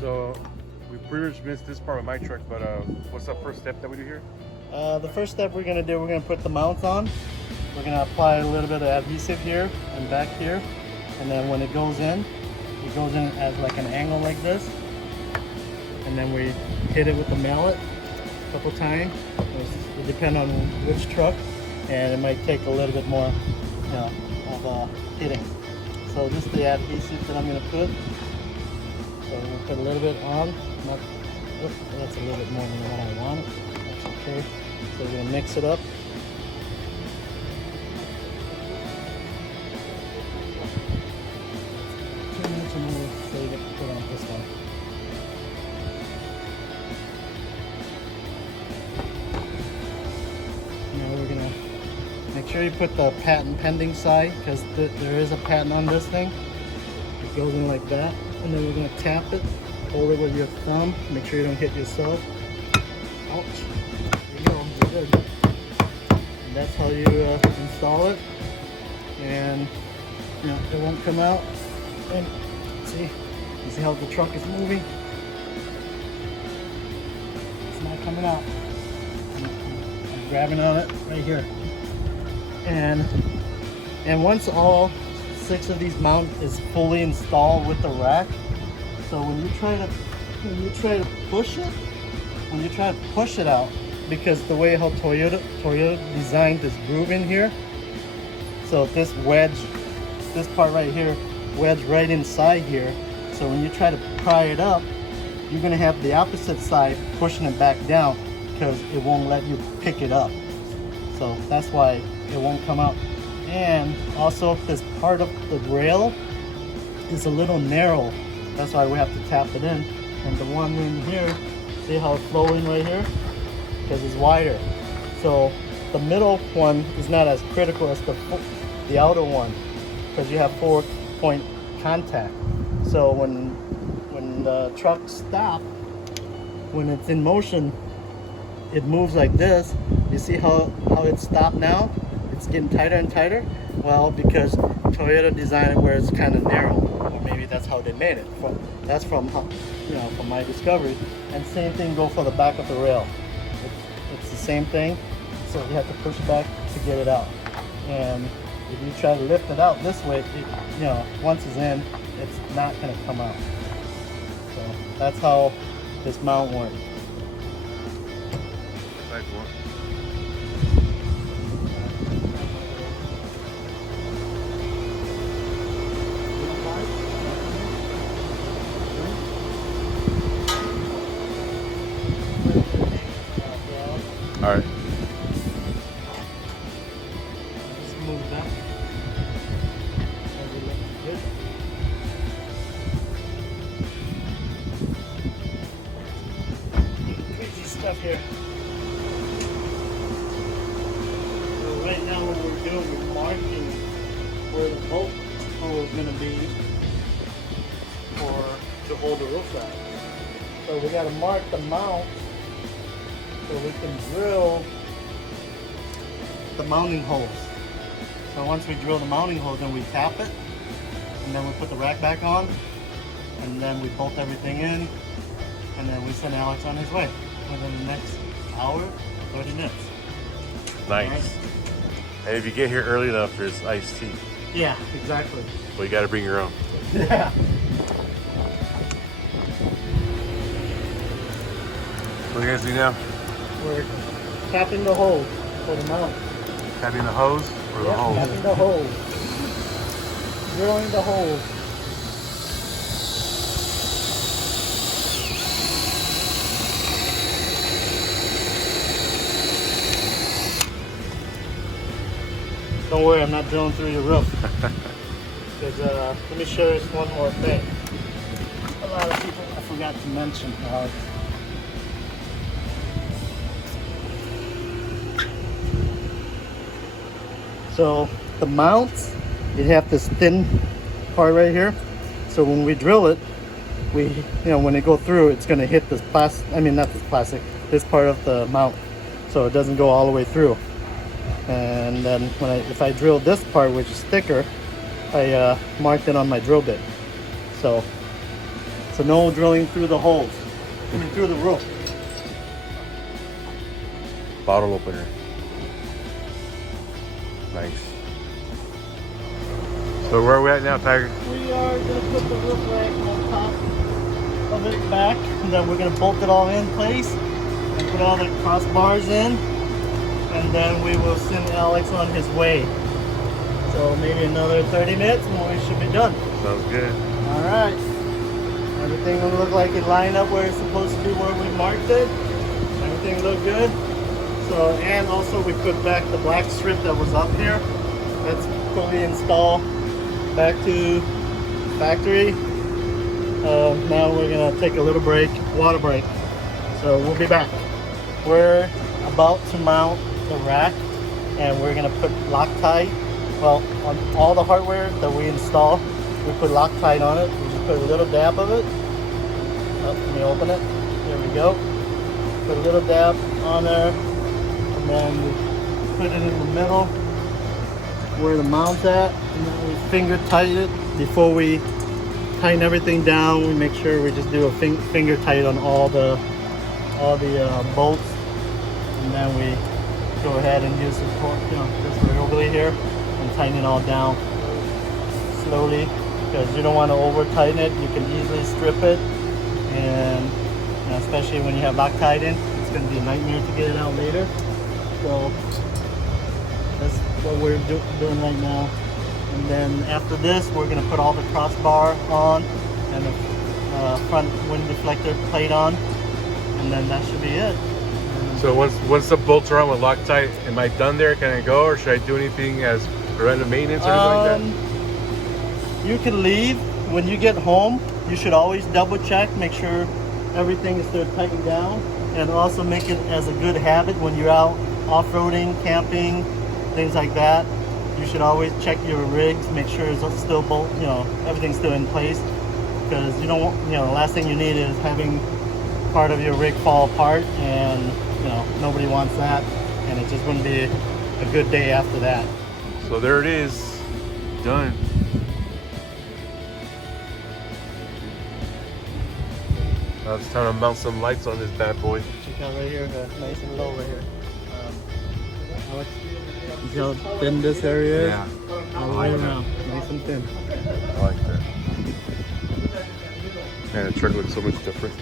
So we pretty much missed this part of my truck, but what's the first step that we do here? The first step we're gonna do, we're gonna put the mounts on. We're gonna apply a little bit of adhesive here and back here. And then when it goes in as like an angle like this. And then we hit it with the mallet a couple times. It depends on which truck. And it might take a little bit more, you know, of hitting. So this is the adhesive that I'm gonna put. So I'm gonna put a little bit on. Oops, that's a little bit more than what I want. That's okay. So we're gonna mix it up. Too much, and we'll save it. Put on this one. Now we're gonna make sure you put the patent pending side, because there is a patent on this thing. It goes in like that, and then we're gonna tap it. Hold it with your thumb. Make sure you don't hit yourself. Ouch. There you go. You're good. And that's how you install it. And you know, it won't come out. And see, you see how the truck is moving? It's not coming out. I'm grabbing on it right here. And once all 6 of these mount is fully installed with the rack, so when you try to push it out, because the way how Toyota designed this groove in here, so this wedge, this part right here, wedge right inside here. So when you try to pry it up, you're gonna have the opposite side pushing it back down because it won't let you pick it up. So that's why it won't come out. And also this part of the rail is a little narrow. That's why we have to tap it in. And the one in here, see how it's flowing right here? Because it's wider. So the middle one is not as critical as the outer one, because you have 4-point contact. So when the truck stops, when it's in motion, it moves like this. You see how it stopped now? It's getting tighter and tighter. Well, because Toyota designed it where it's kind of narrow, or maybe that's how they made it. That's from my discovery. And same thing go for the back of the rail. It's the same thing. So you have to push back to get it out. And if you try to lift it out this way, once it's in, it's not going to come out. So that's how this mount works. Nice one. All right. Just move back. Good. Crazy stuff here. So right now what we're doing, we're marking where the bolt hole is going to be to hold the roof rack. So we got to mark the mount so we can drill the mounting holes. So once we drill the mounting holes, then we tap it, and then we put the rack back on, and then we bolt everything in, and then we send Alex on his way within the next hour, 30 minutes. Nice. Right? And if you get here early enough, there's iced tea. Yeah, exactly. But you got to bring your own. Yeah. What do you guys do now? We're tapping the hole for the mount. Tapping the hose or the hole? Tapping the hole. Drilling the hole. Don't worry, I'm not drilling through your roof. Because let me show you one more thing. A lot of people, I forgot to mention how so the mounts, you have this thin part right here. So when we drill it, when it go through, it's going to hit this plastic. I mean, not this plastic. This part of the mount, so it doesn't go all the way through. And then if I drill this part, which is thicker, I marked it on my drill bit. So So no drilling through the holes. I mean through the roof. Bottle opener. Nice. So where are we at now, Tiger? We are gonna put the roof rack on top of it back, and then we're gonna bolt it all in place and put all the crossbars in, and then we will send Alex on his way. So maybe another 30 minutes and we should be done. Sounds good. All right. Everything will look like it lined up where it's supposed to be where we marked it. Everything looked good. So, and also we put back the black strip that was up here. That's fully installed back to factory. Now we're gonna take a little break, water break. So we'll be back. We're about to mount the rack and we're gonna put Loctite. Well, on all the hardware that we install, we put Loctite on it. We just put a little dab of it. Oh, let me open it. There we go. Put a little dab on there, and then we put it in the middle where the mount's at, and then we finger tighten it before we tighten everything down. We make sure we just do a finger tight on all the bolts, and then we go ahead and use the torque, this regularly here, and tighten it all down slowly, because you don't want to over tighten it. You can easily strip it, and especially when you have Loctite in, it's going to be a nightmare to get it out later. So that's what we're doing right now. And then after this, we're going to put all the crossbar on and the front wind deflector plate on, and then that should be it. So once the bolts are on with Loctite, am I done there? Can I go, or should I do anything as preventive maintenance or anything like that? You can leave. When you get home, you should always double check, make sure everything is still tightened down, and also make it as a good habit when you're out off-roading, camping, things like that. You should always check your rigs, make sure it's still everything's still in place, because you don't want, the last thing you need is having part of your rig fall apart, and nobody wants that, and it just wouldn't be a good day after that. So there it is, done. Now it's time to mount some lights on this bad boy. Check out right here, nice and low right here. Alex, you see how thin this area is? Yeah, All the way around, nice and thin. I like that. Man, the truck looks so much different.